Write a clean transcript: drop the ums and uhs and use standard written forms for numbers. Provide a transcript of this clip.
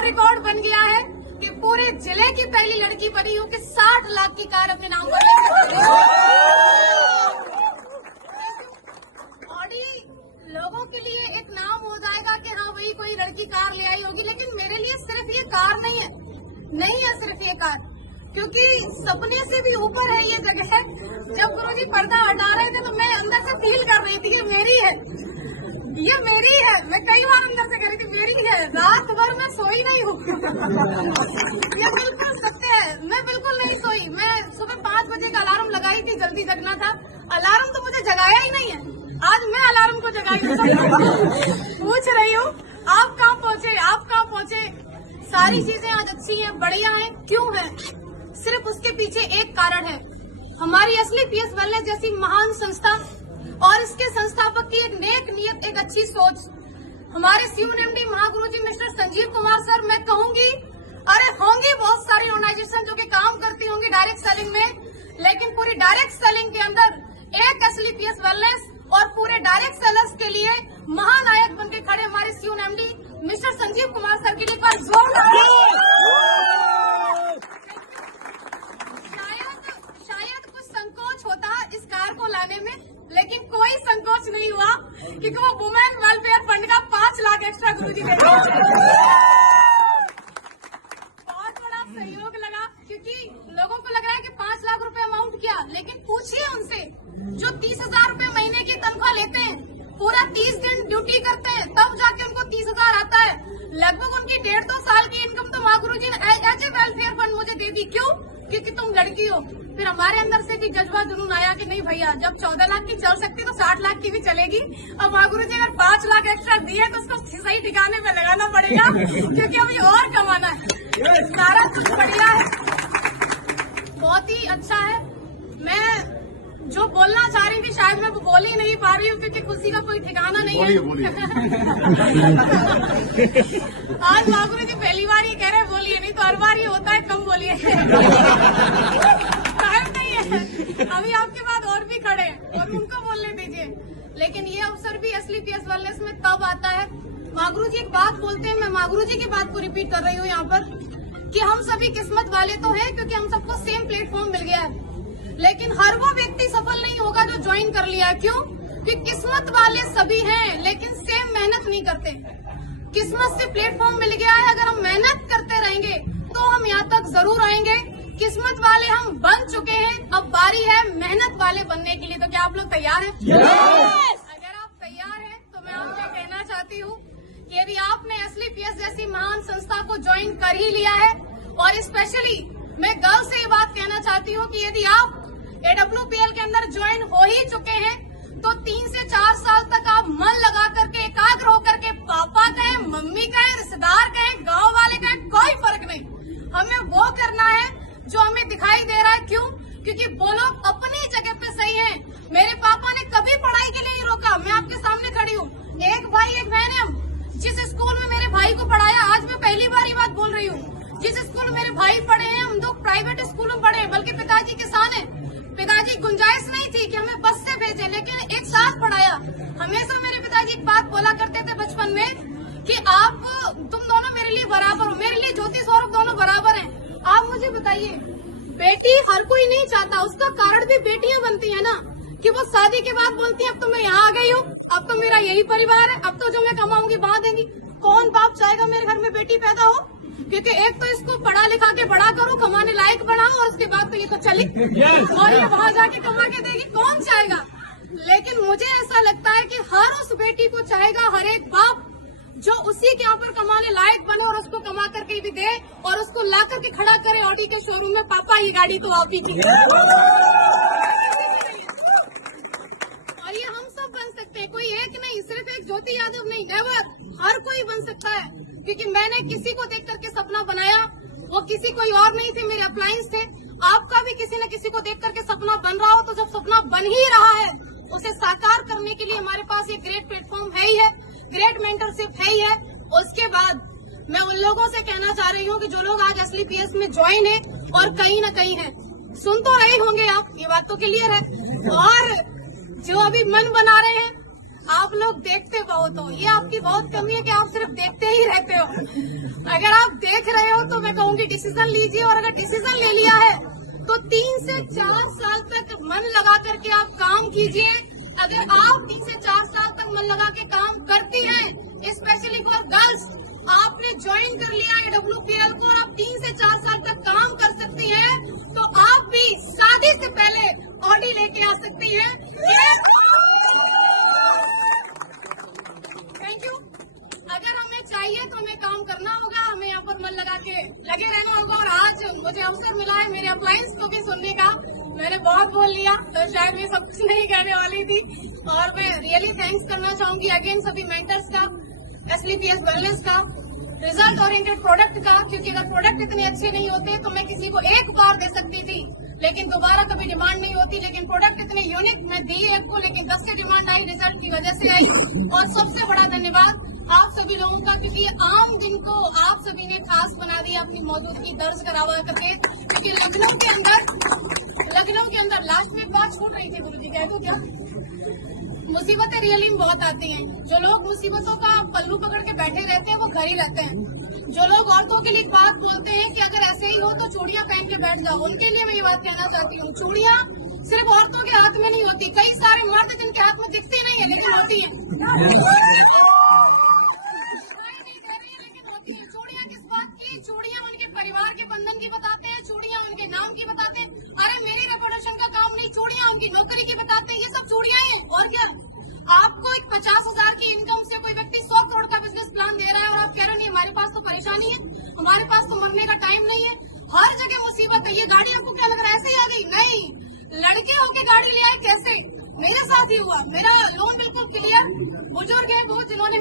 और रिकॉर्ड बन गया है कि पूरे जिले की पहली लड़की बनी हूँ कि 60 लाख की कार अपने नाम पर ले सकती हूँ। ऑडी लोगों के लिए एक नाम हो जाएगा कि हाँ वही कोई लड़की कार ले आई होगी, लेकिन मेरे लिए सिर्फ ये कार नहीं है सिर्फ ये कार, क्योंकि सपने से भी ऊपर है ये जगह है। जब गुरुजी पर्दा हटा रहे थे तो मैं अंदर से फील कर रही थी ये मेरी है। मैं कई बार अंदर से कह रही थी मेरी है। रात भर मैं सोई नहीं हूँ। ये बिल्कुल सत्य है, मैं बिल्कुल नहीं सोई। मैं सुबह 5 बजे का अलार्म लगाई थी, जल्दी जगना था। अलार्म तो मुझे जगाया ही नहीं है, आज मैं अलार्म को जगाई हूँ। पूछ रही हूँ आप कहाँ पहुँचे। सारी चीजें आज अच्छी हैं, बढ़िया हैं। क्यों है? सिर्फ उसके पीछे एक कारण है, हमारी असली पीएस वेलनेस जैसी महान संस्था और इसके संस्थापक की एक नेक नीयत, एक अच्छी सोच। हमारे CUNMD महागुरुजी मिस्टर संजीव कुमार सर, मैं कहूंगी अरे होंगी बहुत सारी ऑर्गेनाइजेशन जो कि काम करती होंगी डायरेक्ट सेलिंग में, लेकिन पूरी डायरेक्ट सेलिंग के अंदर एक असली पीएस वेलनेस और पूरे डायरेक्ट सेलर्स के लिए महानायक बन के खड़े हमारे CUNMD mister Sanjeev Kumar sir के लिए शायद कुछ संकोच होता इस कार को लाने में, लेकिन कोई संकोच नहीं हुआ क्योंकि वो वुमेन वेलफेयर फंड का 5 लाख एक्स्ट्रा गुरुजी दे दिया। बहुत बड़ा सहयोग लगा, क्योंकि लोगों को लग रहा है कि 5 लाख रुपए अमाउंट क्या, लेकिन पूछिए उनसे जो 30,000 रुपए महीने की तनख्वाह लेते हैं, पूरा 30 दिन ड्यूटी करते हैं, तब जाके उनको 30,000 आता है। लगभग उनकी 1.5-2 साल की इनकम तो माँ गुरुजी ने एज ए वेलफेयर फंड मुझे दे दी। क्यों? क्योंकि तुम लड़की हो। फिर हमारे अंदर से भी जज्बा जुनून आया कि नहीं भैया, जब 14 लाख की चल सकती तो 60 लाख की भी चलेगी। अब माँ गुरुजी अगर 5 लाख एक्स्ट्रा दिए तो उसको सही ठिकाने पे लगाना पड़ेगा, क्योंकि अभी और कमाना है। सारा कुछ बढ़िया है, बहुत ही अच्छा है। मैं जो बोलना चाह रही थी शायद मैं बोल ही नहीं पा रही हूँ, क्योंकि खुशी का कोई ठिकाना नहीं है। आज माँ गुरुजी पहली बार ये कह रहे हैं बोलिए, नहीं तो हर बार ये होता है कम बोलिए। टाइम नहीं है, अभी आपके बाद और भी खड़े हैं और उनको बोलने दीजिए। लेकिन ये अवसर भी असली पीएस वेलनेस में तब आता है। माँ गुरुजी एक बात बोलते हैं, मैं माँ गुरुजी की बात को रिपीट कर रही हूँ यहाँ पर, कि हम सभी किस्मत वाले तो हैं क्योंकि हम सबको सेम प्लेटफॉर्म मिल गया है, लेकिन हर वो व्यक्ति सफल नहीं होगा जो ज्वाइन कर लिया है। क्यों? कि किस्मत वाले सभी हैं लेकिन सेम मेहनत नहीं करते। किस्मत से प्लेटफॉर्म मिल गया है, अगर हम मेहनत करते रहेंगे तो हम यहाँ तक जरूर आएंगे। किस्मत वाले हम बन चुके हैं, अब बारी है मेहनत वाले बनने के लिए। तो क्या आप लोग तैयार हैं? अगर आप तैयार हैं तो मैं आपसे कहना चाहती हूँ कि यदि आपने असली पीएस जैसी महान संस्था को ज्वाइन कर ही लिया है, और स्पेशली मैं गर्ल्स से ये बात कहना चाहती हूँ कि यदि आप AWPL के अंदर ज्वाइन हो ही चुके हैं तो 3 से 4 साल तक आप मन लगा करके, एकाग्र होकर के, पापा कहें, मम्मी कहें, रिश्तेदार कहें, गांव वाले कहें, कोई फर्क नहीं, हमें वो करना है जो हमें दिखाई दे रहा है। क्यों? क्योंकि वो लोग अपनी जगह पे सही हैं। मेरे पापा ने कभी पढ़ाई के लिए नहीं रोका, मैं आपके सामने खड़ी हूँ। एक भाई एक बहन है, जिस स्कूल में मेरे भाई को पढ़ाया, आज मैं पहली बार ये बात बोल रही हूँ, जिस स्कूल में मेरे भाई पढ़े हैं, हम लोग प्राइवेट स्कूल में पढ़े, बल्कि पिताजी किसान है। पिताजी गुंजाइश नहीं थी कि हमें बस से भेजे, लेकिन एक साथ पढ़ाया। हमेशा मेरे पिताजी एक बात बोला करते थे बचपन में कि तुम दोनों मेरे लिए बराबर हो, मेरे लिए ज्योति सौरभ दोनों बराबर हैं। आप मुझे बताइए, बेटी हर कोई नहीं चाहता, उसका कारण भी बेटियां बनती है ना, कि वो शादी के बाद बोलती है अब तो मैं यहाँ आ गई हूँ, अब तो मेरा यही परिवार है, अब तो जो मैं कमाऊंगी वहाँ देंगी। कौन बाप चाहेगा मेरे घर में बेटी पैदा हो? क्योंकि एक तो इसको पढ़ा लिखा के बड़ा करो, कमाने लायक बनाओ, और उसके बाद तो ये तो चली और ये वहाँ जाके कमा के देगी, कौन चाहेगा? लेकिन मुझे ऐसा लगता है कि हर उस बेटी को चाहेगा, हर एक बाप जो उसी के यहाँ पर कमाने लायक बने और उसको कमा करके भी दे और उसको ला करके खड़ा करे ऑडी के शोरूम में, पापा ये गाड़ी तो आप ही की। और ये हम सब बन सकते हैं, कोई एक नहीं, सिर्फ एक ज्योति यादव नहीं, नेवर, हर कोई बन सकता है। क्योंकि मैंने किसी को देख करके सपना बनाया, वो किसी कोई और नहीं थे, मेरे अपलायंस थे। आपका भी किसी न किसी को देख करके सपना बन रहा हो, तो जब सपना बन ही रहा है उसे साकार करने के लिए हमारे पास ये ग्रेट प्लेटफॉर्म है ही है, ग्रेट मेंटरशिप है ही है। उसके बाद मैं उन लोगों से कहना चाह रही हूँ कि जो लोग आज असली पीएस में ज्वाइन है और कहीं न कहीं है, सुन तो रहे होंगे आप, ये बात तो क्लियर है, और जो अभी मन बना रहे हैं, आप लोग देखते बहुत हो, ये आपकी बहुत कमी है कि आप सिर्फ देखते ही रहते हो। अगर आप देख रहे हो तो मैं कहूँगी डिसीजन लीजिए, और अगर डिसीजन ले लिया है तो 3 से 4 साल तक मन लगा करके आप काम कीजिए। अगर आप 3 से 4 साल तक मन लगा के काम करती हैं, स्पेशली फॉर गर्ल्स, आपने ज्वाइन कर लिया है WPL को और आप 3 से 4 साल तक काम कर सकती हैं, तो आप भी शादी से पहले ऑडी लेके आ सकती हैं। Thank you. अगर हमें चाहिए तो हमें काम करना होगा, हमें यहाँ पर मन लगा के लगे रहना होगा। और आज मुझे अवसर मिला है मेरे अप्लायंस को भी सुनने का। मैंने बहुत बोल लिया तो शायद मैं सब कुछ नहीं कहने वाली थी, और मैं रियली थैंक्स करना चाहूंगी अगेन सभी मेंटर्स का, SLPS वेलनेस का, रिजल्ट ओरिएंटेड प्रोडक्ट का, क्योंकि अगर प्रोडक्ट इतने अच्छे नहीं होते तो मैं किसी को एक बार दे सकती थी लेकिन दोबारा कभी डिमांड नहीं होती। लेकिन प्रोडक्ट इतने यूनिक मैं दी आपको, लेकिन 10 से डिमांड आई, रिजल्ट की वजह से आई। और सबसे बड़ा धन्यवाद आप सभी लोगों का, क्योंकि आम दिन को आप सभी ने खास बना दिया अपनी मौजूदगी दर्ज करावा करके। क्योंकि लखनऊ के अंदर लास्ट में एक बात छूट रही थी, गुरु जी कह दो क्या, मुसीबतें रियली में बहुत आती हैं। जो लोग मुसीबतों का पल्लू पकड़ के बैठे रहते हैं वो घर ही रहते हैं। जो लोग औरतों के लिए बात बोलते हैं कि अगर ऐसे ही हो तो चूड़ियां पहन के बैठ जाओ, उनके लिए मैं ये बात कहना चाहती हूँ, चूड़ियां सिर्फ औरतों के हाथ में नहीं होती, कई सारे मर्द जिनके हाथ में दिखती नहीं है लेकिन होती है। चूड़ियां किस बात की? चूड़ियां उनके परिवार के बंधन की बताते हैं, चूड़ियां उनके नाम की बताते हैं। अरे मेरी रिप्रोडक्शन का काम नहीं, चूड़ियां उनकी नौकरी की बताते हैं। ये सब चूड़ियां हैं और क्या। आपको एक 50,000 की इनकम से कोई व्यक्ति 100 करोड़ का बिजनेस प्लान दे रहा है और आप कह रहे नहीं हमारे पास तो परेशानी है, हमारे पास तो मरने का टाइम नहीं है, हर जगह मुसीबत है। ये गाड़ी आपको क्या लग रहा है ऐसे ही आ गई? नहीं, लड़के होके गाड़ी ले आए। कैसे? मेरे साथ ही हुआ। मेरा लोन बिल्कुल क्लियर, बुजुर्ग है बहुत जिन्होंने